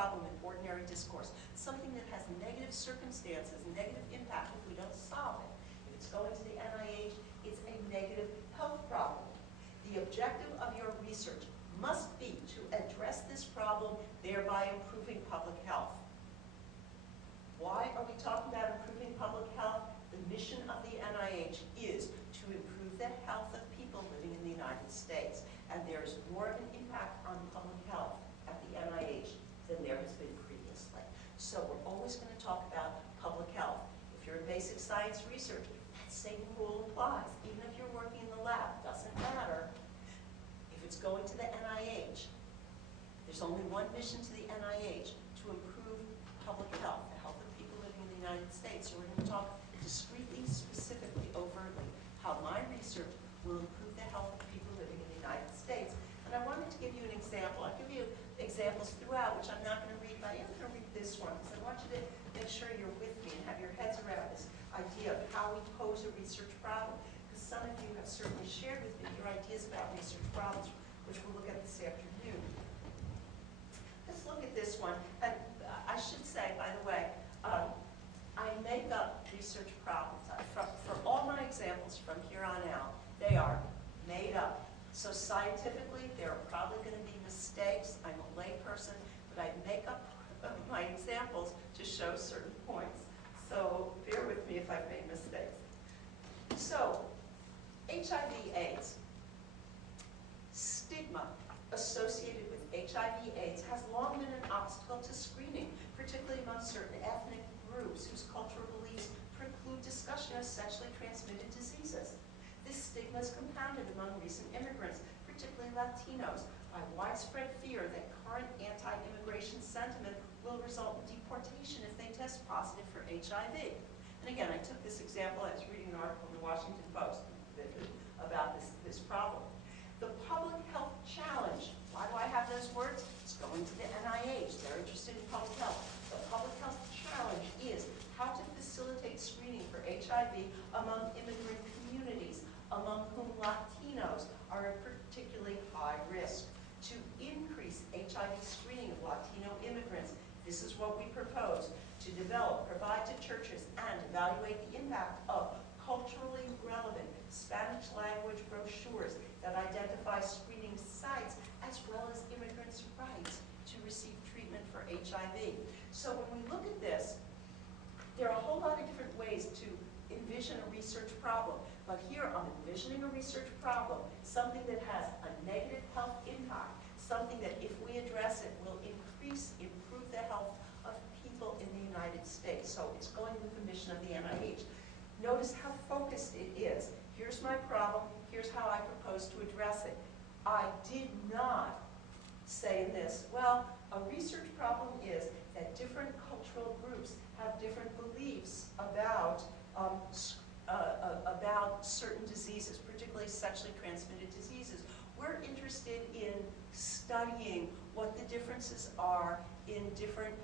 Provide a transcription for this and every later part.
problem in ordinary discourse, something that has negative circumstances, negative impact if we don't solve it. If it's going to the NIH, it's a negative health problem. The objective of your research must be to address this problem, thereby improving public health. Why are we talking about improving public health? The mission of the NIH is to improve the health of people living in the United States. And there is more of an impact on public health at the NIH than there has been previously. So we're always going to talk about public health. If you're in basic science research, that same rule applies. Even if you're working in the lab, doesn't matter. If it's going to the NIH, there's only one mission to the NIH, to improve public health, the health of people living in the United States. So we're going to talk discreetly, specifically, overtly, how my research will improve the health of people living in the United States. And I wanted to give you an example. I'll give you examples throughout, which I'm not going to read, but I am going to read this one, because I want you to make sure you're with me and have your heads around this idea of how we pose a research problem. Because some of you have certainly shared with me your ideas about research problems, which we'll look at this afternoon. Let's look at this one. And I should say, by the way, I make up research problems. For all my examples from here on out, they are made up. So scientifically, there are probably going to be mistakes. I'm a layperson, but I make up my examples to show certain points. So bear with me if I've made mistakes. So, HIV/AIDS. Stigma associated with HIV/AIDS has long been an obstacle to screening, particularly among certain ethnic groups whose cultural beliefs preclude discussion of sexually transmitted diseases. This stigma is compounded among recent immigrants, particularly Latinos, by widespread fear that current anti-immigration sentiment will result in deportation if they test positive for HIV. And again, I took this example. I was reading an article in the Washington Post about this problem. The public health challenge. Why do I have those words? It's going to the NIH. They're interested in public health. The public health challenge is how to facilitate screening for HIV among immigrant communities, among whom Latinos are at particularly high risk. To increase HIV screening of Latino immigrants, this is what we propose: to develop, provide to churches, and evaluate the impact of culturally relevant Spanish language brochures that identify screening sites as well as immigrants' rights to receive treatment for HIV. So when we look at this, there are a whole lot of different ways to envision a research problem. But here I'm envisioning a research problem, something that has a negative health impact, something that if we address it will improve the health of people in the United States. So it's going with the mission of the NIH. Notice how focused it is. Here's my problem. Here's how I propose to address it. I did not say in this, well, a research problem is that different cultural groups have different beliefs about certain diseases, particularly sexually transmitted diseases. We're interested in studying what the differences are in different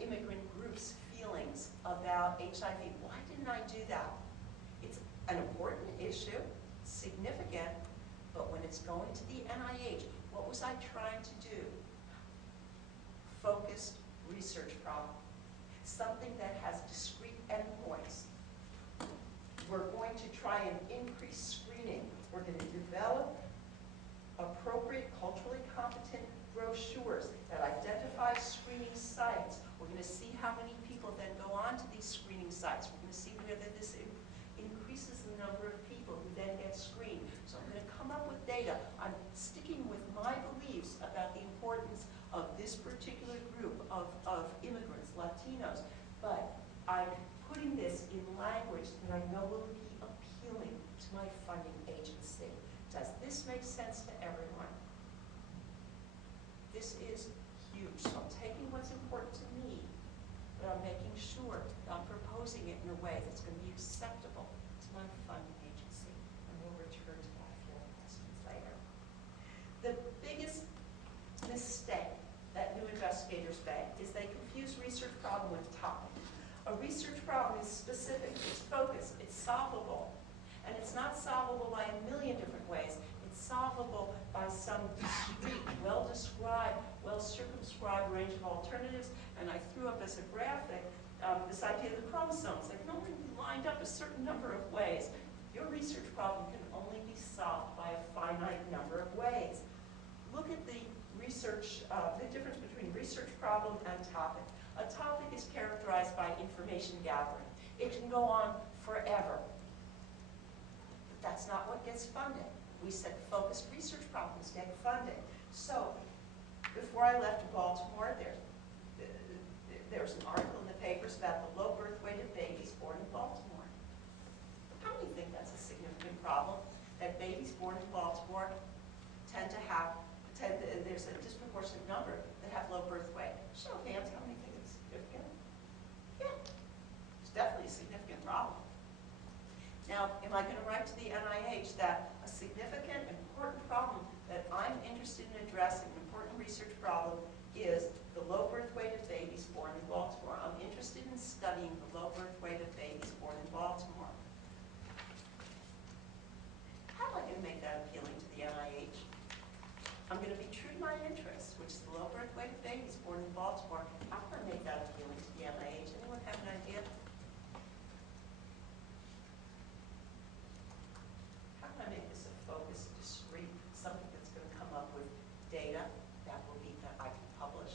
immigrant groups' feelings about HIV. Why didn't I do that? It's an important issue, significant, but when it's going to the NIH, what was I trying to do? Focused research problem. Something that has discrete endpoints. We're going to try and increase screening. We're going to develop appropriate, culturally competent brochures that identify screening sites. We're going to see how many people then go on to these screening sites. We're going to see whether this increases the number of people who then get screened. So I'm going to come up with data. I'm sticking with my beliefs about the importance of this particular group of immigrants, Latinos, but I'm putting this in language that I know will be appealing to my funding agency. Does this make sense to everyone? This is huge. So I'm taking what's important to me, but I'm making sure that I'm proposing it in a way that's going to be acceptable to my funding agency. And we'll return to that if you have questions later. The biggest mistake that new investigators make is they confuse research problem with topic. A research problem is specific, it's focused, it's solvable. And it's not solvable by a million different ways. It's solvable by some discrete, well-described, well-circumscribed range of alternatives, and I threw up as a graphic this idea of the chromosomes. They can only be lined up a certain number of ways. Your research problem can only be solved by a finite number of ways. Look at the research, the difference between research problem and topic. A topic is characterized by information gathering. It can go on forever. But that's not what gets funded. We said focused research problems get funded. So before I left Baltimore, there's an article in the papers about the low birth weight of babies born in Baltimore. How many think that's a significant problem? That babies born in Baltimore tend to have, there's a disproportionate number that have low birth weight. Show of hands, how many think it's significant? Yeah, it's definitely a significant problem. Now, am I going to write to the NIH that a significant, important problem that I'm interested in addressing, an important research problem, is the low birth weight of babies born in Baltimore? I'm interested in studying the low birth weight of babies born in Baltimore. How am I going to make that appealing to the NIH? I'm going to be true to my interests, which is the low birth weight of babies born in Baltimore. How can I make that appealing to the NIH? Anyone have an idea? How can I make this a focused, discrete, something that's going to come up with data that will be that I can publish?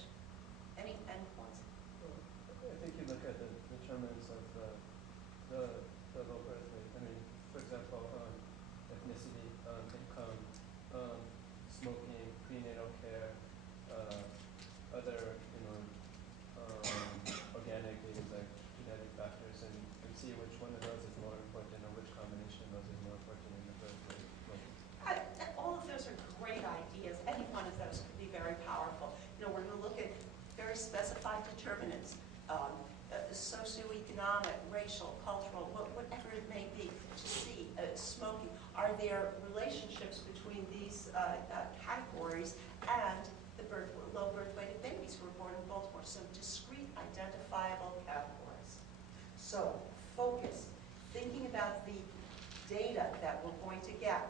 Any endpoints? Well, I think you look at the determinants of the low birth rate. I mean, for example, ethnicity, income, smoking, prenatal care, other, organic things like genetic factors, and see which one of those is more important or which combination of those is more important in the birth rate. All of those are great ideas. Any one of those could be very powerful. We're going to look at very specified determinants, socioeconomic, racial, cultural, whatever it may be, to see smoking. Are there relationships between these categories and the low birth weight of babies who were born in Baltimore? So discrete, identifiable categories. So focus, thinking about the data that we're going to get,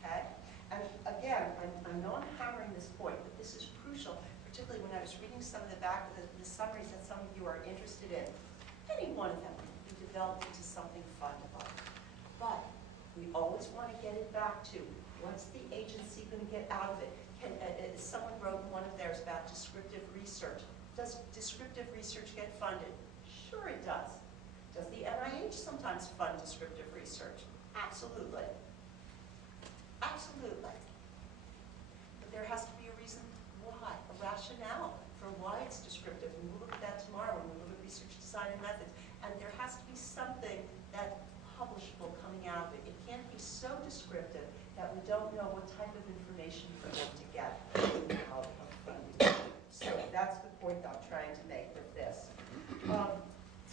okay? And again, I know I'm hammering this point, but this is crucial, particularly when I was reading some of the summaries that some of you are interested in. Any one of them can be developed into something fundable. But we always want to get it back to, what's the agency going to get out of it? Someone wrote one of theirs about descriptive research. Does descriptive research get funded? Sure it does. Does the NIH sometimes fund descriptive research? Absolutely. Absolutely. But there has to be a reason why, a rationale for why it's descriptive. And we'll look at that tomorrow when we look at research design and methods. And there has to be something that's publishable coming out of it. It can't be so descriptive that we don't know what type of information we're going to get out of funding. So that's the point I'm trying to make with this.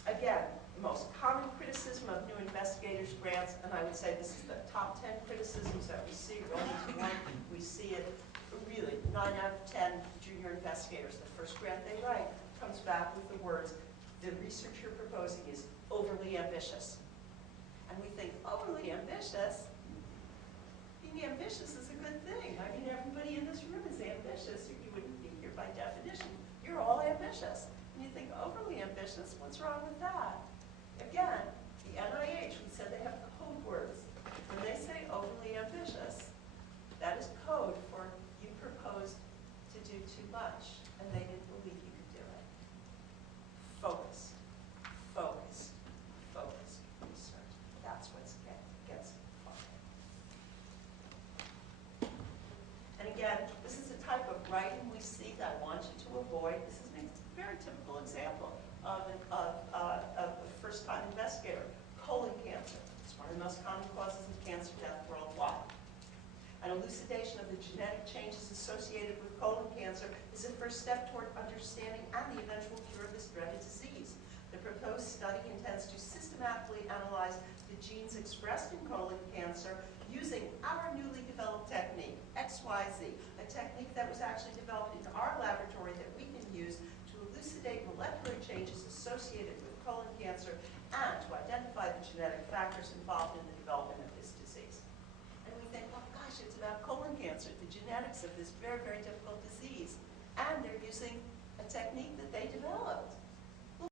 Again, the most common criticism of new investigators grants, and I would say this is the top 10 criticisms that we see rolling to one. We see it really 9 out of 10 junior investigators. The first grant they write comes back with the words, the research you're proposing is overly ambitious. And we think, overly ambitious? Being ambitious is a good thing. I mean, everybody in this room is ambitious, or you wouldn't be here by definition. You're all ambitious. And you think, overly ambitious? What's wrong with that? Again, the NIH, we said they have code words. When they say overly ambitious, that is code for you proposed to do too much, and they didn't believe you could do it. Focus, focus, focus, research. That's what gets funded. And again, this is a type of writing we see that I want you to avoid. This is a very typical example of a first-time investigator. Colon cancer. It's one of the most common causes of cancer death worldwide. An elucidation of the genetic changes associated with colon cancer is a first step toward understanding and the eventual cure of this dreaded disease. The proposed study intends to systematically analyze the genes expressed in colon cancer using our newly developed technique, XYZ, a technique that was actually developed in our laboratory that we can use to elucidate molecular changes associated with colon cancer and to identify the genetic factors involved in the development of this disease. And we think, oh gosh, it's about colon cancer, the genetics of this very, very difficult disease. and they're using